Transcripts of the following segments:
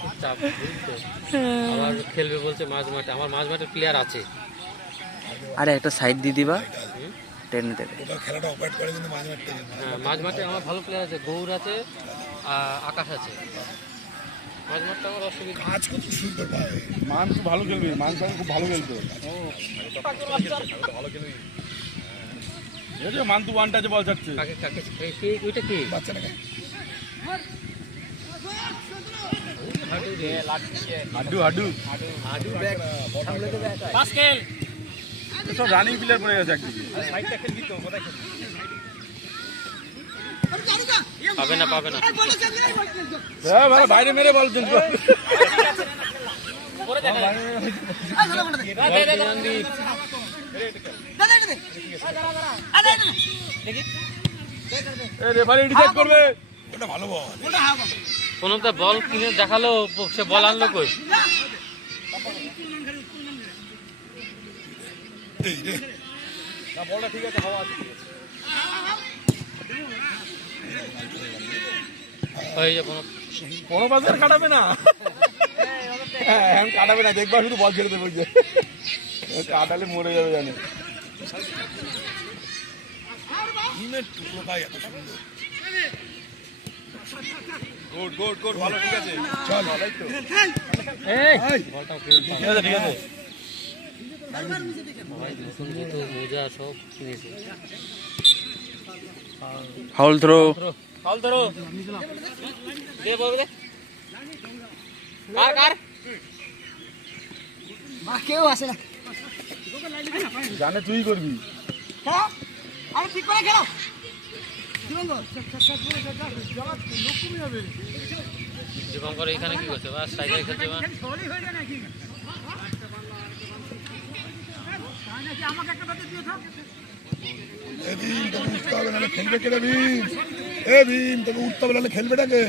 খুব চাপ বুঝতো, আবার খেলবে বলছে মাঝ মাঠে, আমার মাঝ মাঠে প্লেয়ার আছে। আরে একটা সাইড দিয়ে দিবা টেনে টেনে। হ্যাঁ মাঝ মাঠে আমার ভালো প্লেয়ার আছে, গৌর আছে, আকাশ আছে। মাঝ মাঠটা আমার অসুবিধা। মানসু ভালো খেলবে, মানসু খুব ভালো খেলতো। মানতু ওয়ান টাচে বল ছাড়ছে। ওইটা কি হাড্ডু হাড্ডু সব রানিং প্লেয়ার পড়ে গেছে একদিকে। পাবে না পাবে না। হ্যাঁ ভালো বাইরে মেরে বল কিন্তু। রেফারি ডিসাইড করবে। ওটা ভালো বল। কোনটা বল কিনে দেখালো, সে বল আনলো কই? বলটা ঠিক আছে, হাওয়া আছে। কোনো বাজার কাটাবে না, কাটাবে না, দেখবা শুধু বল ছেড়ে দেবে। কাটালে মরে যাবে জানে। গুড গুড গুড, ভালো, ঠিক আছে, চল ঠিক আছে। মোজা সব কিনেছে। Foul throw. ফাউল ধরো দে বল দে। কার কার মা কেউ আসে না, জানে তুই করবি। আরে ঠিক করে খেলো। দীপঙ্কর এখানে কি করছে? বা স্ট্রাইকার খেলছে বা খেলবে কে ভীম? ভীম তোকে উঠতে হবে, খেলবেটাকে।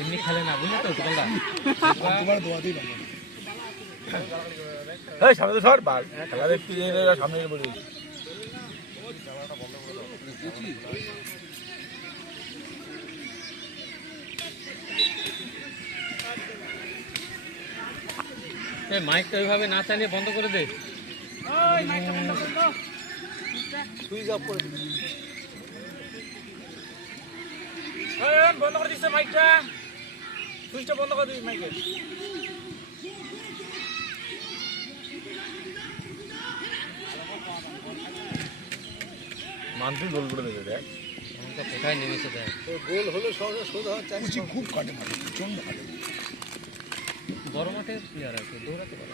এমনি খেলে না বুঝলি তো তোমরা। সামনে তো সর বাল, খেলা দেখতে সামনে বলে মাইকটা ওইভাবে না চালিয়ে বন্ধ করে দে। বন্ধ করে দিচ্ছে মাইকটা, সুইচটা বন্ধ করে দিবি মাইকের। মানতেই গোল করে দেবে দেখ। কোথায় নেমেছে দেখ। গোল হলো সহজে শোধ হওয়ার চান্স খুব কাটে, মানে প্রচন্ড কাটে। বড় মাঠের প্লেয়ার আছে, দৌড়াতে পারে।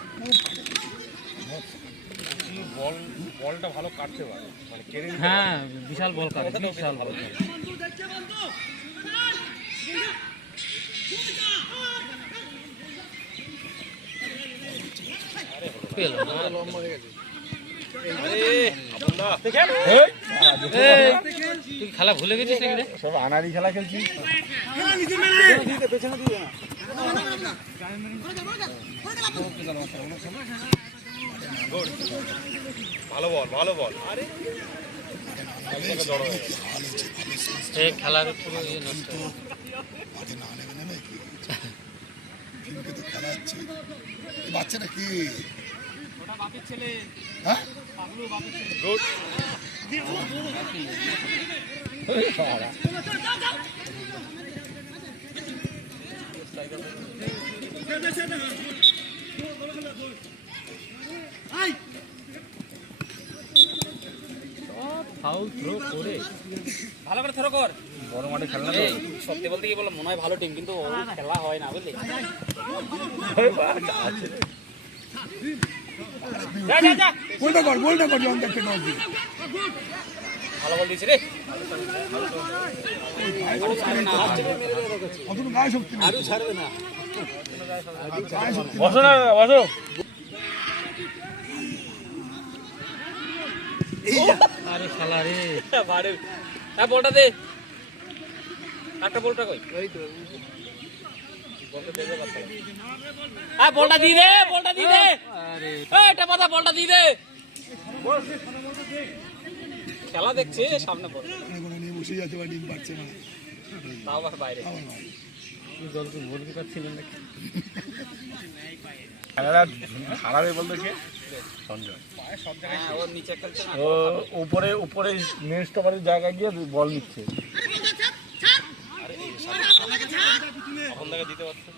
বলটা ভালো কাটতে পারে, মানে কেড়ে নিতে পারে। হ্যাঁ বিশাল বল কাটে, বিশাল বল কাটে। পেল না, লম্বা হয়ে গেছে। তুই খেলা ভুলে গেছিস নাকি রে? সব আনারি খেলা খেলছি। ভালো বল, ভালো বল। খেলার পুরো ইয়ে নষ্ট। বাচ্চাটা কি? বাপের ছেলে। হ্যাঁ গুড। ফাউল থ্রো করে ভালো করে থ্রো কর। বড় মাঠে খেলনা সত্যি বলতে কি বলো, মনে হয় ভালো টিম, কিন্তু খেলা হয় না বুঝলি। বলটা কর, জন দেখতে নয়। ভালো বল দিয়েছে রে। অতটুকু গায়ে শক্তি নেই। আরও ছাড়বে না। বসো না, বসো। আরে শালা রে, বারে বলটা দে, একটা বলটা কই। বলটা দিয়ে দে, বলটা দিয়ে দে। আরে এটা পাতা বলটা দিয়ে দে। খেলা দেখছে সামনে বল, কোনো নিয়ে বসেই আছে বা ডিম পাচ্ছে না তাও আবার বাইরে। আবার নয়। গল্প বলতে পারছিলেন নাকি? খেলাটা হারাবে বলতে কে? সঞ্জয়। হ্যাঁ, ওর নিচে খেলছে না। ও উপরে উপরে নেট স্টপারের জায়গায় গিয়ে বল নিচ্ছে। তখন থেকে দিতে পারতো।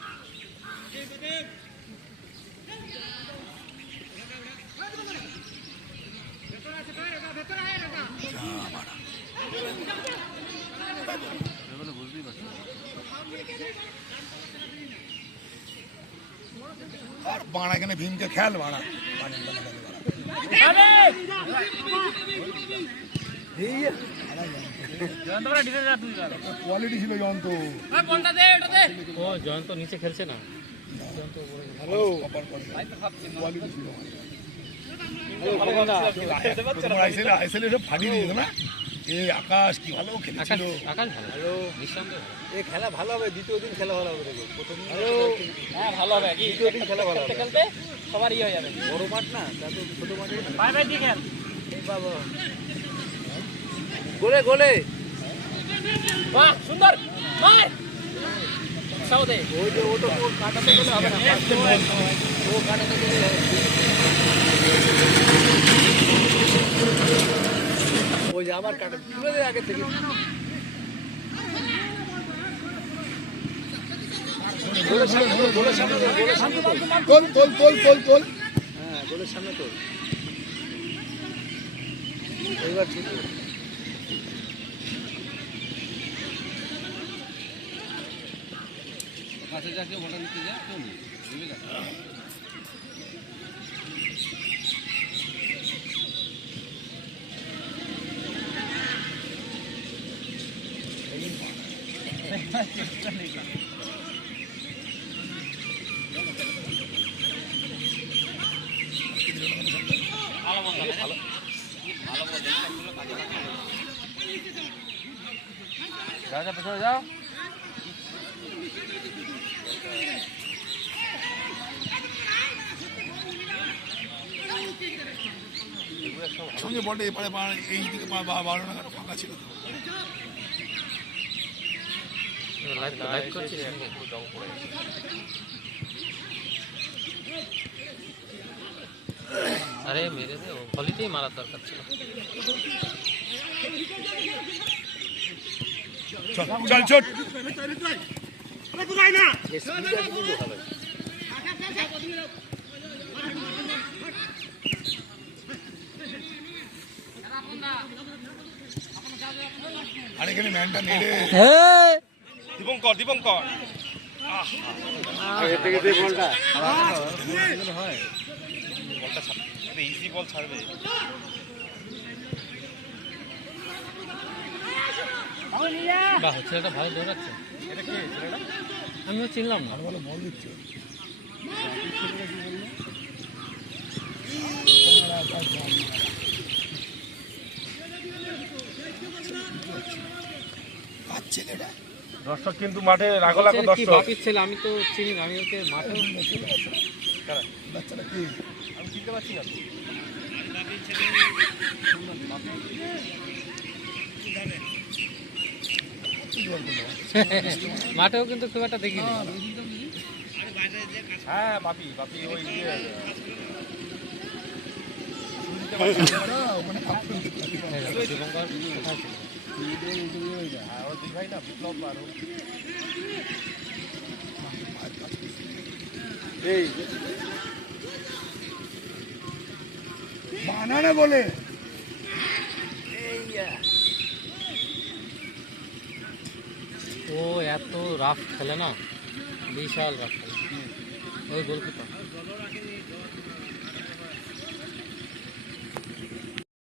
আর বাড়া এখানে ভীমকে খেল বাড়া কোয়ালিটি ছিল জয়ন্ত ও জয়ন্ত নিচে খেলছে না। হ্যালো কোয়ালিটি ছিল আইসেল সব ফাটিয়ে দিয়েছে না এই আকাশ কি ভালো আকাশ খেলেছিল আকাশ ভালো নিঃসন্দেহে। হ্যাঁ ভালো হবে, কি দ্বিতীয় দিন খেলা ভালো হবে। খেলতে সবার হয়ে যাবে, বড় মাঠ না, তারপর ছোট মাঠে বাই বাই দিয়ে খেল। এই বাবা গোলে গোলে, বাহ সুন্দর মার সাউদে। ওই যে ওটা কাটাতে গেলে হবে না, ও কাটাতে গেলে ওই যে আবার কাটা তুলে দে আগে থেকে। গোলের সামনে তোল, গোলের সামনে তোল, গোলের সামনে তোল। তোল তোল তোল তোল তোল হ্যাঁ গোলের সামনে তোল। এইবার ঠিক আছে। কাছে যাকে বলটা দিতে যা কেউ নেই, বুঝলি না? রাজা পেছনে যাও। সঙ্গে বলটা এপারে এই দিকে 12 টাকা ফাঁকা ছিল লাইভ করছিস? আরে মেরে দে, ভলিতেই মারার দরকার ছিল। চল চল আর এখানে ম্যানটা নেড়ে দীপঙ্কর দীপঙ্কর ইজি বল ছাড়বে। বাহ, ছেলেটা ভালো দৌড়াচ্ছে। আমিও চিনলাম না। ভালো বল দিচ্ছে ছেলেটা দর্শক কিন্তু মাঠে রাগো লাগো কি দর্শক। বাপির ছেলে, আমি তো চিনি না, আমি ওকে মাঠে বাচ্চাটা কি আমি চিনতে পারছি না। মাঠেও কিন্তু খুব একটা দেখিনি। হ্যাঁ বাপি বাপি ওই ইয়ে ওখানে দীপঙ্কর কোথায় ছিল? ওর দুই ভাই না বিপ্লব আর বানানা বলে ও এত রাফ খেলে না, বিশাল রাফ খেলে ওই গোলকিপার।